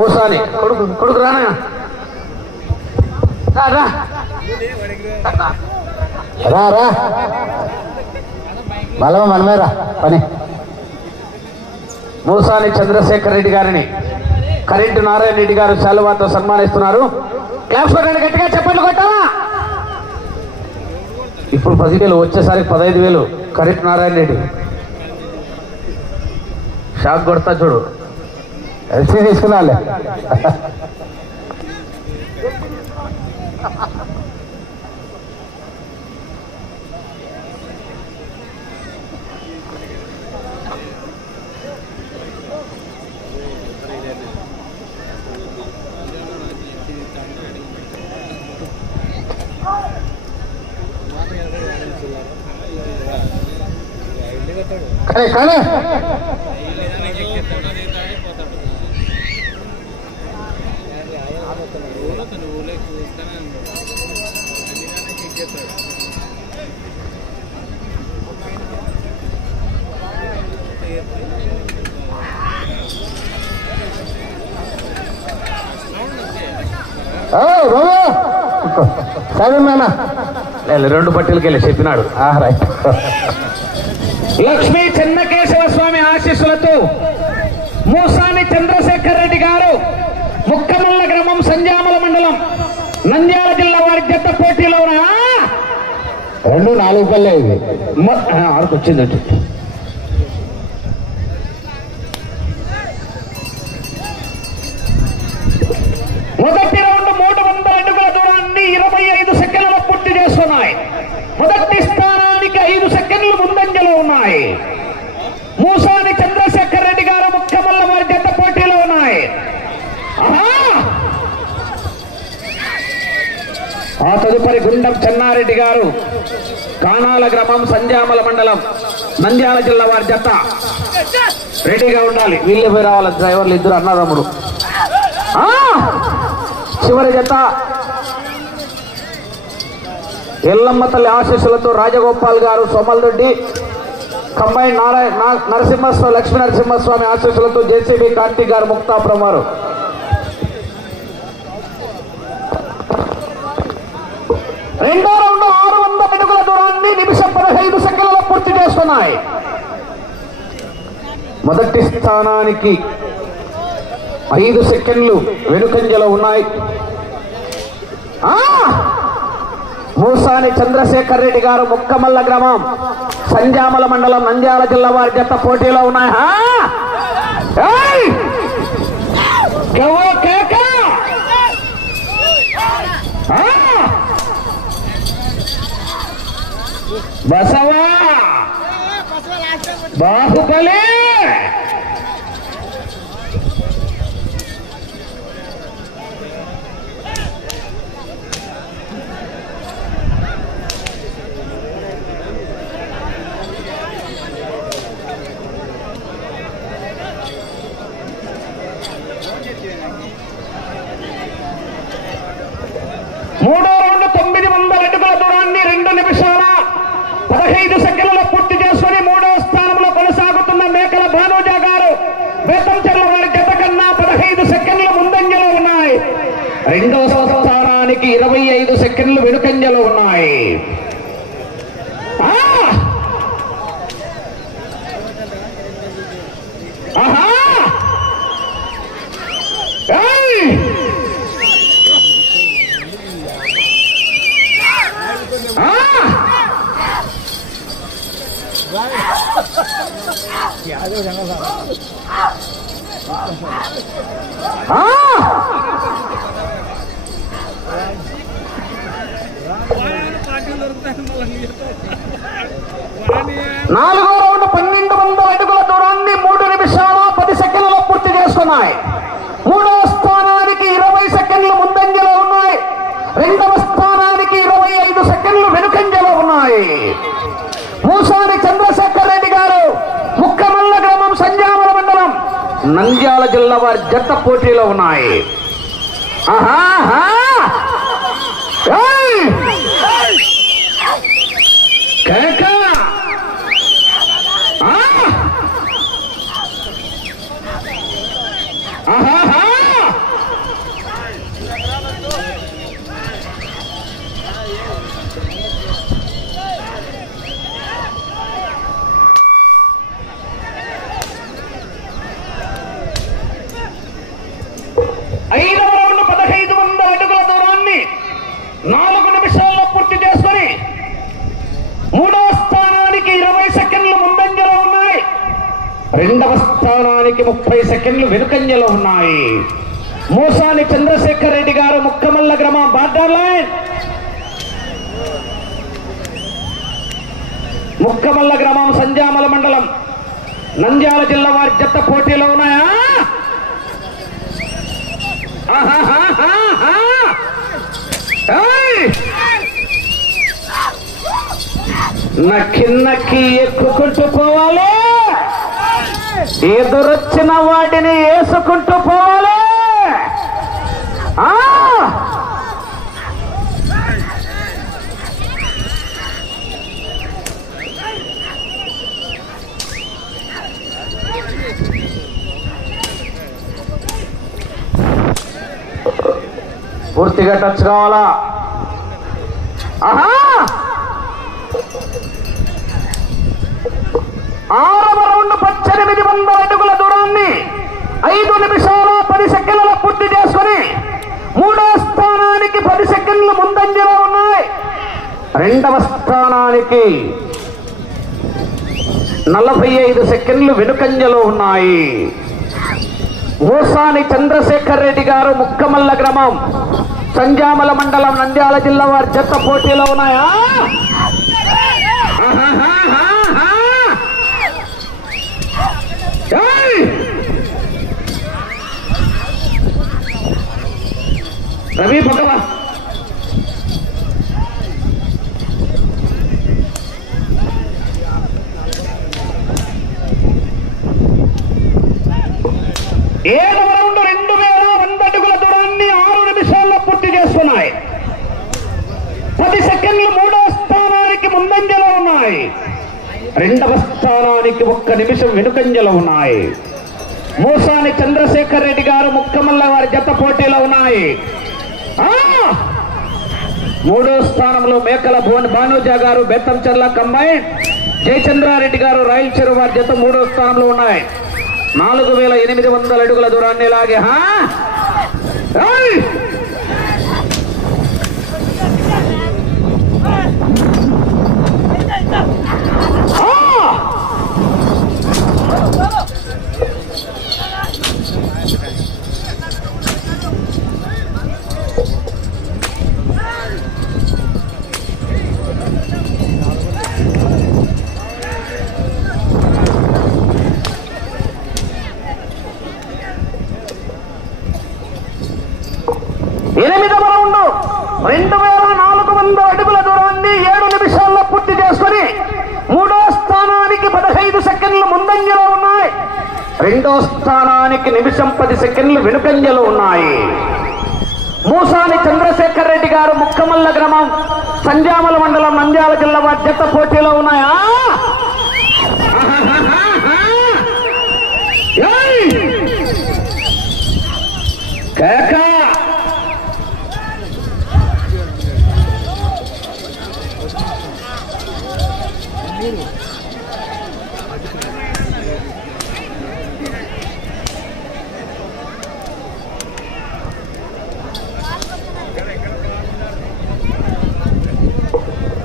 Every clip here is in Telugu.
మూసాని కొడుకు రానా రా బలవ మనమేరా పని. మూసాని చంద్రశేఖర్ రెడ్డి గారిని కరెంటు నారాయణ రెడ్డి గారు శాలువాతో సన్మానిస్తున్నారు. క్లాప్స్ కొట్టండి, గట్టిగా చెప్పండి కొట్టాలా. ఇప్పుడు 10,000 వచ్చేసరికి 15,000 కరెంటు నారాయణ రెడ్డి షాక్ కొడతా చూడు. ఎల్సీ తీసుకున్నాలే. కానీ రెండు పట్టీలకి వెళ్ళి చెప్పినాడు. లక్ష్మీ చెన్నకేశవ స్వామి ఆశీస్సులతో మూసాని చంద్రశేఖర్ రెడ్డి గారు ముక్కమల్ల గ్రామం సంజామల మండలం నంద్యాల జిల్లా వారి జత పోటీలో ఉన్న 2-4 పల్లె ఇది ఆడికి వచ్చింది. మొదటి రౌండ్ 300 అడుగుల దూరాన్ని 25 సెకండ్లలో పూర్తి చేస్తున్నాయి. మొదటి స్థానానికి 5 సెకండ్లు ముందంజలో ఉన్నాయి. మూసాని చంద్రశేఖర్ రెడ్డి గారు ముఖ్యమల్ల వారి జత పోటీలో ఉన్నాయి. ఆ తదుపరి గుండం చెన్నారెడ్డి గారు కానాల గ్రామం సంజామల మండలం నంద్యాల జిల్లా వారి జత రెడీగా ఉండాలి. వీళ్ళే పోయి రావాలి డ్రైవర్లు, ఇద్దరు అన్నదమ్ముడు. చివరి జత ఎల్లమ్మ తల్లి ఆశీస్సులతో రాజగోపాల్ గారు సోమల్రెడ్డి కంబైన్ నరసింహస్వామి లక్ష్మీ నరసింహస్వామి ఆశీస్సులతో జేసీబీ కార్తీక్ గారు ముక్తాపురం వారు. రెండో రౌండ్ 600 అడుగుల దూరాన్ని నిమిషం 15 సెకండ్లలో పూర్తి చేస్తున్నాయి. మొదటి స్థానానికి 5 సెకండ్లు వెనుకంజలో ఉన్నాయి. మూసాని చంద్రశేఖర్ రెడ్డి గారు ముక్కమల్ల గ్రామం సంజామల మండలం నంద్యాల జిల్లా వారి జత పోటీలో ఉన్నాయి. బసవా బాహుబలి మూడో రౌండ్ 900 అడుగుల దూరాన్ని 2 నిమిషాల 15 సెకండ్లలో పూర్తి చేసుకుని 3వ స్థానంలో కొనసాగుతున్న మేకల భానుజా గారు బేతంచెర్ల వారి జత కన్నా 15 సెకండ్ల ముందంజలో ఉన్నాయి. 2వ స్థానానికి 25 సెకండ్లు వెనుకంజలో ఉన్నాయి. నాలుగో రౌండ్ 1200 అడుగుల దూరాన్ని 3 నిమిషాల 10 సెకండ్లలో పూర్తి చేసుకున్నాయి. 3వ స్థానానికి 20 సెకండ్లు ముందంజలో ఉన్నాయి. 2వ స్థానానికి 25 సెకండ్లు వెనుకంజలో ఉన్నాయి. మూసాని చంద్రశేఖర్ రెడ్డి గారు ముక్కమల్ల గ్రామం సంజామల మండలం నంద్యాల జిల్లా వారి జత పోటీలో ఉన్నాయి. రెండవ స్థానానికి 30 సెకండ్లు వెనుకంజలో ఉన్నాయి. మూసాని చంద్రశేఖర్ రెడ్డి గారు ముక్కమల్ల గ్రామం బార్డర్ లైన్. ముక్కమల్ల గ్రామం సంజామల మండలం నంద్యాల జిల్లా వారి జత పోటీలో ఉన్నాయా? నక్కి నక్కి ఎక్కుకుంటూ పోవాలి, ఎదురొచ్చిన వాటిని వేసుకుంటూ పోవాలి. పూర్తిగా టచ్ కావాలా? ఆరవ రౌండ్ 1800 అడుగుల దూరాన్ని 5 నిమిషాల 10 సెకండ్లలో పూర్తి చేసుకుని మూడవ స్థానానికి 10 సెకండ్లు ముందంజలో ఉన్నాయి. రెండవ స్థానానికి 45 సెకండ్లు వెనుకంజలో ఉన్నాయి. మూసాని చంద్రశేఖర్ రెడ్డి గారు ముక్కమల్ల గ్రామం సంజామల మండలం నంద్యాల జిల్లా వారి జత పోటీలో ఉన్నాయా? రవి పక్కవా ఏడవ రౌండ్ 2100 అడుగుల దూరాన్ని 6 నిమిషాల్లో పూర్తి చేస్తున్నాయి. 10 సెకండ్లు మూడవ స్థానానికి ముందంజలో ఉన్నాయి. రెండవ స్థానానికి 1 నిమిషం వెనుకంజలో ఉన్నాయి. మూసాని చంద్రశేఖర్ రెడ్డి గారు ముక్కమల్ల వారి జత పోటీలో ఉన్నాయి. మూడో స్థానంలో మేకల భానుజా గారు బెత్తంచర్ల కంబైన్, జయచంద్రారెడ్డి గారు రాయల్ చెరువు వారి జత 3వ స్థానంలో ఉన్నాయి. 4800 అడుగుల దూరాన్ని లాగే ఎనిమిదవ రౌండ్ 2400 అడుగుల దూరాన్ని 7 నిమిషాల్లో పూర్తి చేసుకుని మూడో స్థానానికి 15 సెకండ్లు ముందంజలో ఉన్నాయి. రెండో స్థానానికి నిమిషం 10 సెకండ్లు వెనుకంజలో ఉన్నాయి. మూసాని చంద్రశేఖర్ రెడ్డి గారు ముక్కమల్ల గ్రామం సంజామల మండలం నంద్యాల జిల్లా వారి జత పోటీలో ఉన్నాయా? కేకా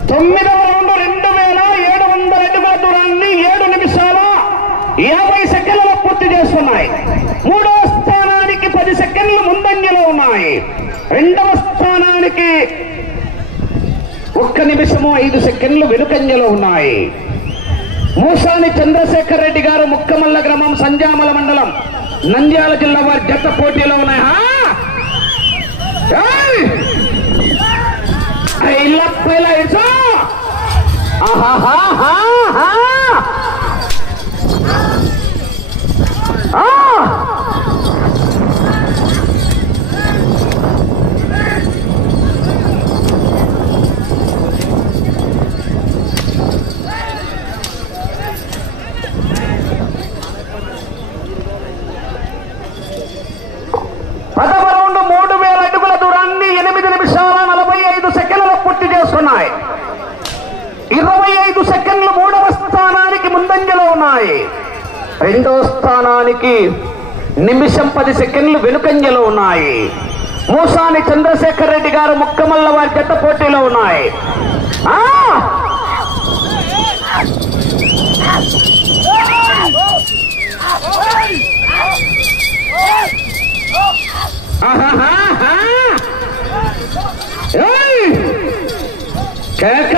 9వ రౌండ్ 2700 అడుగుల దూరాన్ని 7 నిమిషాల 50 సెకండ్లలో పూర్తి చేస్తున్నాయి. మూడో స్థానానికి 10 సెకండ్లు ముందంజలో ఉన్నాయి. రెండవ స్థానానికి 1 నిమిషము 5 సెకండ్లు వెనుకంజలో ఉన్నాయి. మూసాని చంద్రశేఖర్ రెడ్డి గారు ముక్కమల్ల గ్రామం సంజామల మండలం నంద్యాల జిల్లా వారి జత పోటీలో ఉన్నాయా? పదవ రౌండ్ 3000 అడుగుల దూరాన్ని 8 నిమిషాల 45 సెకండ్లలో పూర్తి చేస్తున్నాయి. 25 సెకండ్లు మూడవ స్థానానికి ముందంజలో ఉన్నాయి. రెండో స్థానానికి నిమిషం 10 సెకండ్లు వెనుకంజలో ఉన్నాయి. మూసాని చంద్రశేఖర్ రెడ్డి గారు ముక్కమల్ల వారి జత పోటీలో ఉన్నాయి. కేక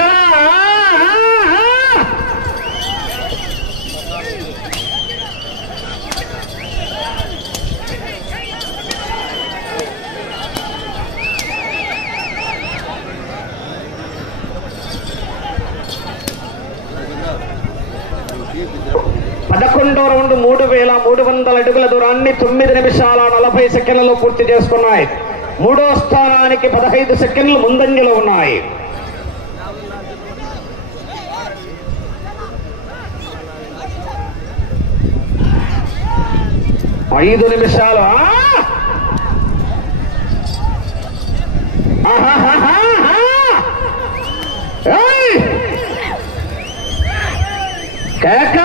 11వ రౌండ్ 3300 అడుగుల దూరాన్ని 9 నిమిషాల 40 సెకండ్లలో పూర్తి చేసుకున్నాయి. 3వ స్థానానికి 15 సెకండ్లు ముందంజలో ఉన్నాయి. 5 నిమిషాలు కేక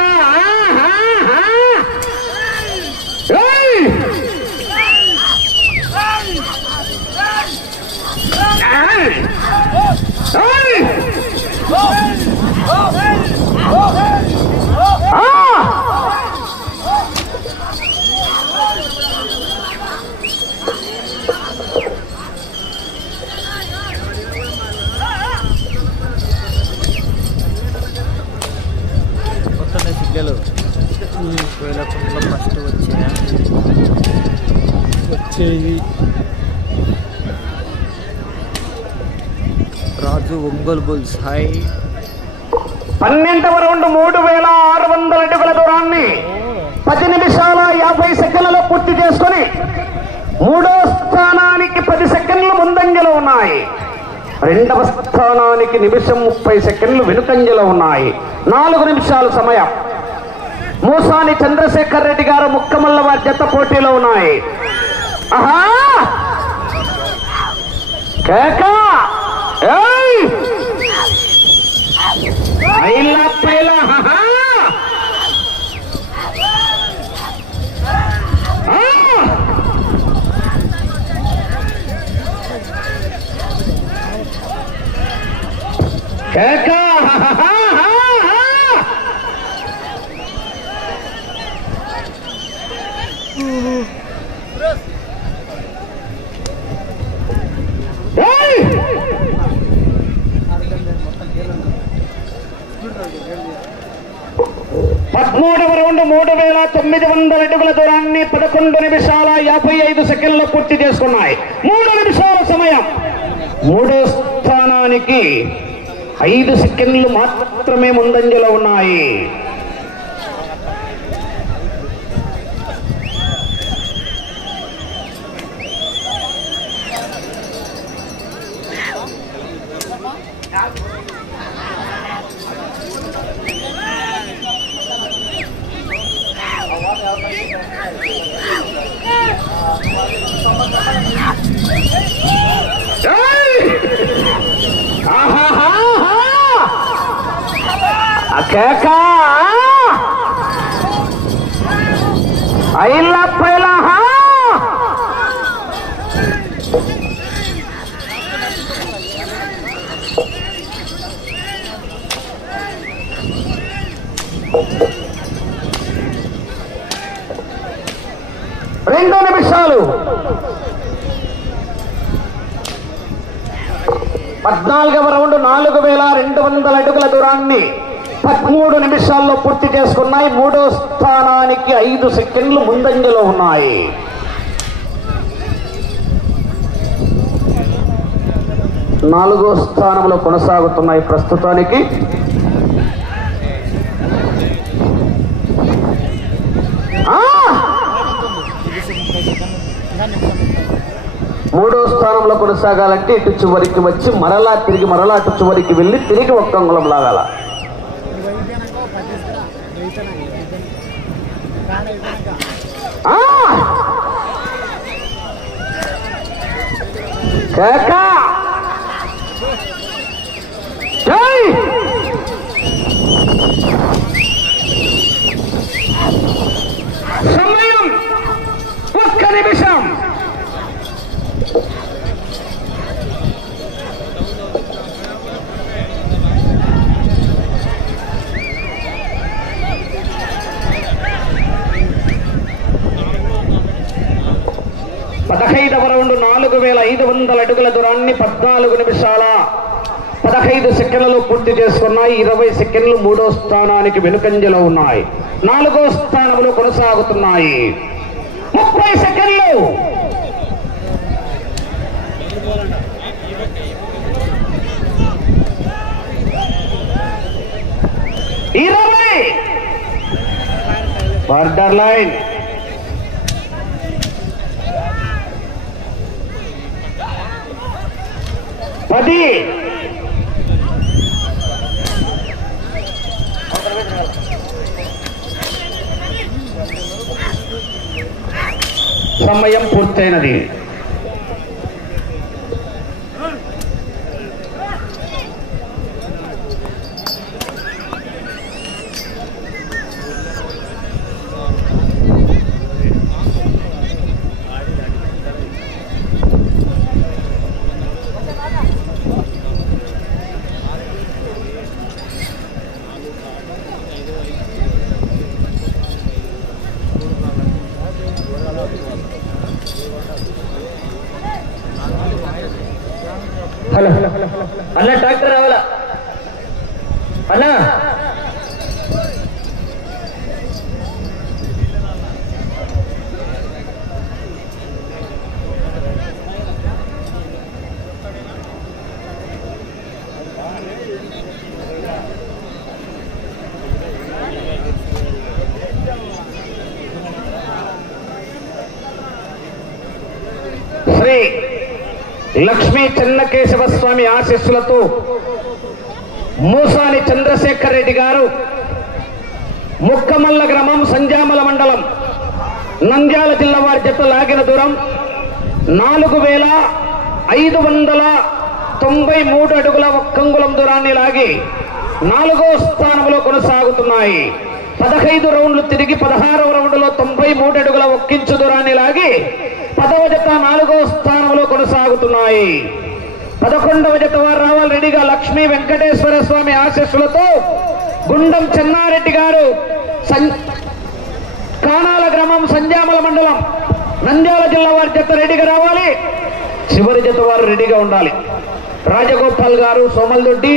వచ్చేవి రాజు ఒంగోలు బుల్స్. హై 12వ రౌండ్ 3600 అడుగుల దూరాన్ని 10 నిమిషాల 50 సెకండ్లలో పూర్తి చేసుకుని 3వ స్థానానికి 10 సెకండ్లు ముందంజలో ఉన్నాయి. 2వ స్థానానికి నిమిషం 30 సెకండ్లు వెనుకంజలో ఉన్నాయి. 4 నిమిషాల సమయం. మూసాని చంద్రశేఖర్ రెడ్డి గారు ముక్కమల్ల వారి జత పోటీలో ఉన్నాయి. ఆహా కేక కేక పదమూడవ రౌండ్ 3900 అడుగుల దూరాన్ని 11 నిమిషాల 55 సెకండ్లు పూర్తి చేసుకున్నాయి. 3 నిమిషాల సమయం. 3వ స్థానానికి 5 సెకండ్లు మాత్రమే ముందంజలో ఉన్నాయి. కేక ఐలా పైలా రెండు నిమిషాలు. 14వ రౌండ్ 4200 అడుగుల దూరాన్ని 13 నిమిషాల్లో పూర్తి చేసుకున్నాయి. 3వ స్థానానికి 5 సెకండ్లు ముందంజలో ఉన్నాయి. నాలుగో స్థానంలో కొనసాగుతున్నాయి ప్రస్తుతానికి. మూడో స్థానంలో కొనసాగాలంటే ఇటు చివరికి వచ్చి మరలా తిరిగి మరలా అటు చివరికి వెళ్ళి తిరిగి ఒక్క అంగుళం లాగాల. సమయం 1 నిమిషం. రౌండ్ 4500 అడుగుల దూరాన్ని 14 నిమిషాల 15 సెకండ్లు పూర్తి చేసుకున్నాయి. 20 సెకండ్లు మూడో స్థానానికి వెనుకంజలో ఉన్నాయి. 4వ స్థానంలో కొనసాగుతున్నాయి. 30 సెకండ్లు. 20 బార్డర్ లైన్. సమయం పూర్తయినది. హలో అన్న ట్రాక్టర్ రావాలా అన్నా? శ్రీ లక్ష్మీ చెన్నకేశవ స్వామి ఆశీస్సులతో మూసాని చంద్రశేఖర్ రెడ్డి గారు ముక్కమల్ల గ్రామం సంజామల మండలం నంద్యాల జిల్లా వారి జత లాగిన దూరం 4593 అడుగుల 1 అంగుళం దూరాన్ని లాగి 4వ స్థానంలో కొనసాగుతున్నాయి. 15 రౌండ్లు తిరిగి 16వ రౌండ్లో 93 అడుగుల 1 ఇంచు దూరాన్ని లాగి 10వ జత 4వ స్థానంలో కొనసాగుతున్నాయి. 11వ జత వారు రావాలి రెడీగా. లక్ష్మీ వెంకటేశ్వర స్వామి ఆశీస్సులతో గుండం చెన్నారెడ్డి గారు కానాల గ్రామం సంజామల మండలం నంద్యాల జిల్లా వారి జత రెడీగా రావాలి. చివరి జత వారు రెడీగా ఉండాలి. రాజగోపాల్ గారు సోమల్దొడ్డి,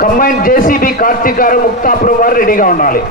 కంబైన్ జేసీబీ కార్తీక్ గారు ముక్తాపురం వారు రెడీగా ఉండాలి.